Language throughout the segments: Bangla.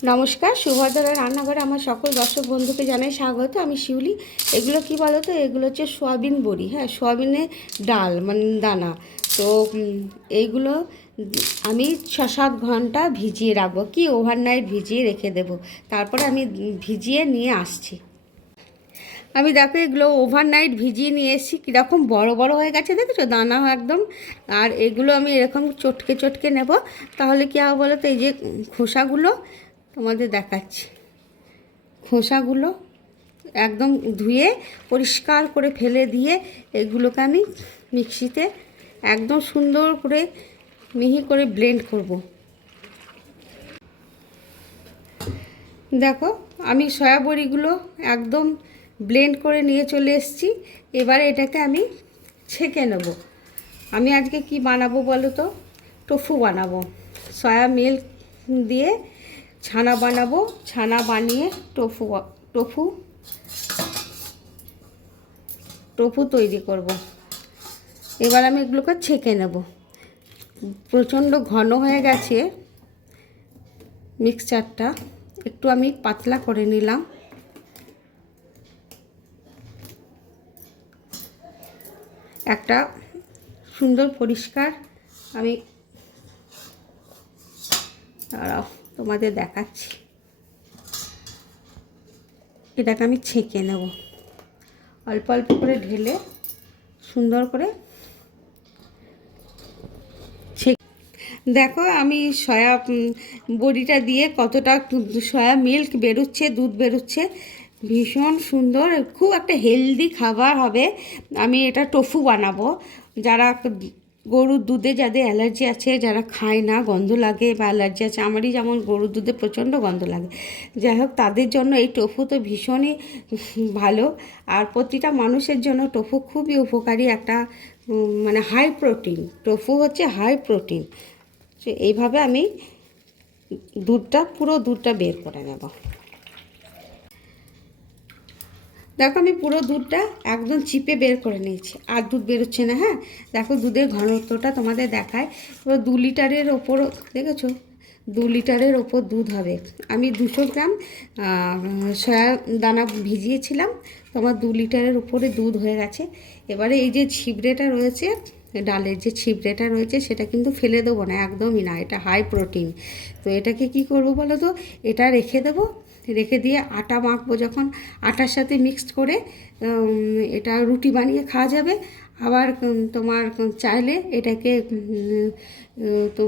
নমস্কার, সুভদ্রা রান্নাঘরে আমার সকল দর্শক বন্ধুকে জানাই স্বাগত। আমি শিউলি। এগুলো কি বলো তো, এগুলো হচ্ছে সোয়াবিন বড়ি। হ্যাঁ, সোয়াবিনের ডাল মানে দানা। তো এইগুলো আমি 6-7 ঘন্টা ভিজিয়ে রাখবো, কি ওভারনাইট ভিজিয়ে রেখে দেবো। তারপরে আমি ভিজিয়ে নিয়ে আসছি। আমি দেখো এগুলো ওভারনাইট ভিজিয়ে নিয়ে এসেছি। কীরকম বড় বড় হয়ে গেছে দেখেছো, দানা একদম। আর এগুলো আমি এরকম চটকে চটকে নেব। তাহলে কী হবে বলো তো, এই যে খোসাগুলো তোমাদের দেখাচ্ছি। খোসাগুলো একদম ধুয়ে পরিষ্কার করে ফেলে দিয়ে এগুলোকে আমি মিক্সিতে একদম সুন্দর করে মিহি করে ব্লেন্ড করব। দেখো আমি সয়া বড়িগুলো একদম ব্লেন্ড করে নিয়ে চলে এসেছি। এবারে এটাকে আমি ছেঁকে নেব। আমি আজকে কি বানাবো বলো তো, টোফু বানাবো। সয়া মিল্ক দিয়ে ছানা বানাবো। ছানা বানিয়ে টোফু টোফু তৈরি করব। এবার আমি এগুলোকে ছেঁকে নেব। প্রচণ্ড ঘন হয়ে গেছে মিক্সচারটা, একটু আমি পাতলা করে নিলাম। একটা সুন্দর পরিষ্কার আমি তোমাদের দেখাচ্ছি। এটাকে আমি ছেঁকে নেব, অল্প অল্প করে ঢেলে সুন্দর করে। দেখো আমি সয়া বড়িটা দিয়ে কতটা সয়া মিল্ক বেরোচ্ছে, দুধ বেরোচ্ছে, ভীষণ সুন্দর, খুব একটা হেলদি খাবার হবে। আমি এটা টোফু বানাবো। যারা গরুর দুধে যাদের অ্যালার্জি আছে, যারা খায় না, গন্ধ লাগে বা অ্যালার্জি আছে, আমারই যেমন গরুর দুধে প্রচণ্ড গন্ধ লাগে, যাই হোক তাদের জন্য এই টোফু তো ভীষণই ভালো। আর প্রতিটা মানুষের জন্য টোফু খুবই উপকারী একটা মানে হাই প্রোটিন। টোফু হচ্ছে হাই প্রোটিন। এইভাবে আমি পুরো দুধটা বের করে নেব। দেখো আমি পুরো দুধটা একদম চিপে বের করে নিয়েছি, আর দুধ বেরোচ্ছে না। হ্যাঁ, দেখো দুধের ঘনত্বটা তোমাদের দেখায়। এবার 2 লিটারের ওপর, দেখেছো, 2 লিটারের ওপর দুধ হবে। আমি 200 গ্রাম সয়া দানা ভিজিয়েছিলাম, তোমার 2 লিটারের উপরে দুধ হয়ে গেছে। এবারে এই যে ছিবড়েটা রয়েছে, ডালের যে ছিবড়েটা রয়েছে, সেটা কিন্তু ফেলে দেবো না, একদমই না, এটা হাই প্রোটিন। তো এটাকে কি করব বলো তো, এটা রেখে দেবো। রেখে দিয়ে আটা মাখবো, যখন আটার সাথে মিক্সড করে এটা রুটি বানিয়ে খাওয়া যাবে। আবার তোমার চাইলে এটাকে তো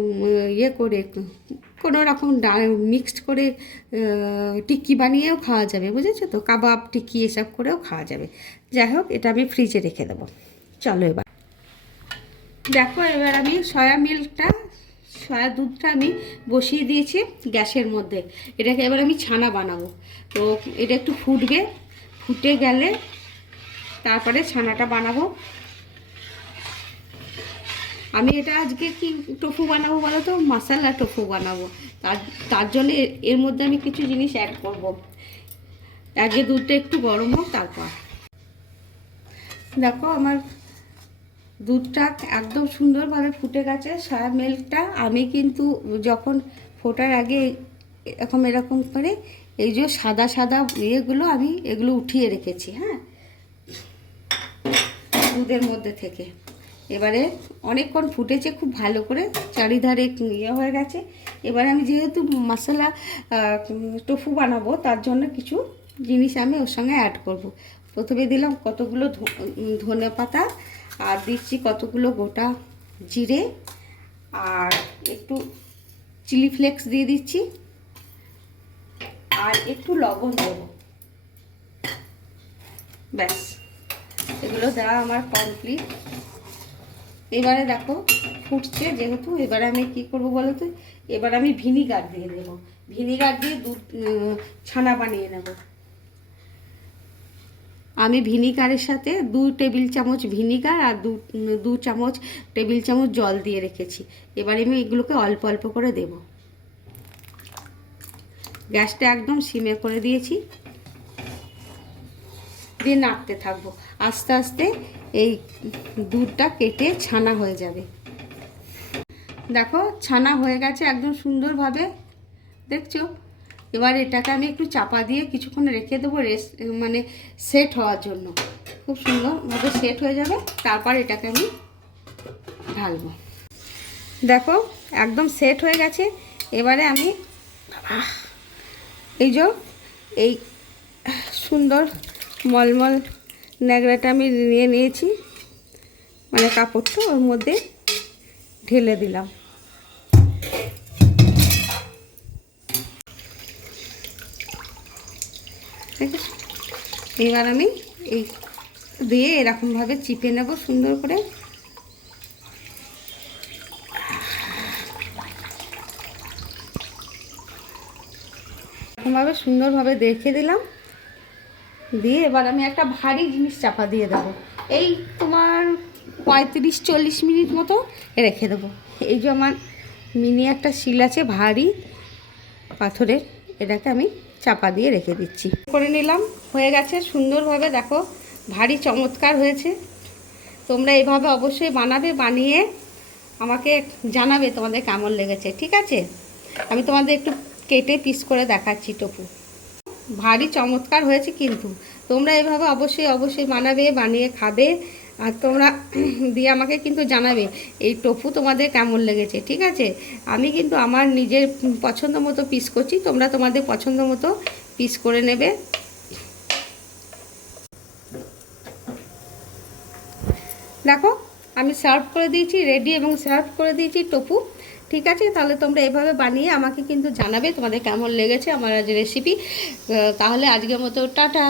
ইয়ে করে কোনো রকম মিক্সড করে টিক্কি বানিয়েও খাওয়া যাবে, বুঝেছো তো, কাবাব টিক্কি এসব করেও খাওয়া যাবে। যাই হোক, এটা আমি ফ্রিজে রেখে দেবো। চলো এবার দেখো, এবার আমি সয়া দুধটা আমি বসিয়ে দিয়েছি গ্যাসের মধ্যে। এটাকে এবার আমি ছানা বানাবো। তো এটা একটু ফুটবে, ফুটে গেলে তারপরে ছানাটা বানাবো। আমি এটা আজকে কি টোফু বানাবো বলো তো, মশলা টোফু বানাবো। তার জন্য এর মধ্যে আমি কিছু জিনিস অ্যাড করব। আগে দুধটা একটু গরম হোক তারপর। দেখো আমার দুধটা একদম সুন্দরভাবে ফুটে গেছে। সয়া মিল্কটা আমি কিন্তু যখন ফোটার আগে এরকম করে এই যে সাদা সাদা ইয়েগুলো আমি এগুলো উঠিয়ে রেখেছি। হ্যাঁ, দুধের মধ্যে থেকে এবারে অনেকক্ষণ ফুটেছে খুব ভালো করে, চারিধারে ইয়ে হয়ে গেছে। এবারে আমি যেহেতু মশলা টোফু বানাবো, তার জন্য কিছু জিনিস আমি ওর সঙ্গে অ্যাড করব। প্রথমে দিলাম কতগুলো ধনে পাতা, আর দিচ্ছি কতগুলো গোটা জিরে, আর একটু চিলি ফ্লেক্স দিয়ে দিচ্ছি, আর একটু লবণ দেবো। ব্যাস, এগুলো দেওয়া আমার কমপ্লিট। এবারে দেখো ফুটছে যেহেতু, এবারে আমি কি করব বলো তো, এবার আমি ভিনিগার দিয়ে দেবো। ভিনিগার দিয়ে দুধ ছানা বানিয়ে নেব। আমি ভিনিগারের সাথে 2 টেবিল চামচ ভিনিগার আর 2 টেবিল চামচ জল দিয়ে রেখেছি। এবারে আমি এগুলোকে অল্প অল্প করে দেব। গ্যাসটা একদম সিমে করে দিয়েছি, দিয়ে নাড়তে থাকবো। আস্তে আস্তে এই দুধটা কেটে ছানা হয়ে যাবে। দেখো ছানা হয়ে গেছে একদম সুন্দরভাবে, দেখছো। এবার এটাকে আমি একটু চাপা দিয়ে কিছুক্ষণ রেখে দেবো রেস্ট, মানে সেট হওয়ার জন্য। খুব সুন্দরভাবে সেট হয়ে যাবে, তারপর এটাকে আমি ঢালবো। দেখো একদম সেট হয়ে গেছে। এবারে আমি এই যে এই সুন্দর মলমল ন্যাকড়াটা আমি নিয়ে নিয়েছি, মানে কাপড়টা ওর মধ্যে ঢেলে দিলাম। ঠিক আছে, এবার আমি এই দিয়ে এরকমভাবে চিপে নেব সুন্দর করে। এরকমভাবে সুন্দরভাবে দেখে দিলাম, দিয়ে এবার আমি একটা ভারী জিনিস চাপা দিয়ে দেবো। এই তোমার 35-40 মিনিট মতো রেখে দেবো। এই যে আমার মিনি একটা শিল আছে ভারী পাথরের, এটাকে আমি চাপা দিয়ে রেখে দিচ্ছি। করে নিলাম, হয়ে গেছে সুন্দরভাবে। দেখো ভারী চমৎকার হয়েছে। তোমরা এইভাবে অবশ্যই বানাবে, বানিয়ে আমাকে জানাবে তোমাদের কেমন লেগেছে। ঠিক আছে, আমি তোমাদের একটু কেটে পিস করে দেখাচ্ছি। টোফু ভারী চমৎকার হয়েছে, কিন্তু তোমরা এইভাবে অবশ্যই বানাবে, বানিয়ে খাবে। আর তোমরা দিয়ে আমাকে কিন্তু জানাবে এই টোফু তোমাদের কেমন লেগেছে। ঠিক আছে, আমি কিন্তু আমার নিজের পছন্দ মতো পিস করছি, তোমরা তোমাদের পছন্দ মতো পিস করে নেবে। দেখো আমি সার্ভ করে দিয়েছি, রেডি এবং সার্ভ করে দিয়েছি টোফু। ঠিক আছে, তাহলে তোমরা এভাবে বানিয়ে আমাকে কিন্তু জানাবে তোমাদের কেমন লেগেছে আমার আজ রেসিপি। তাহলে আজকের মতো টাটা।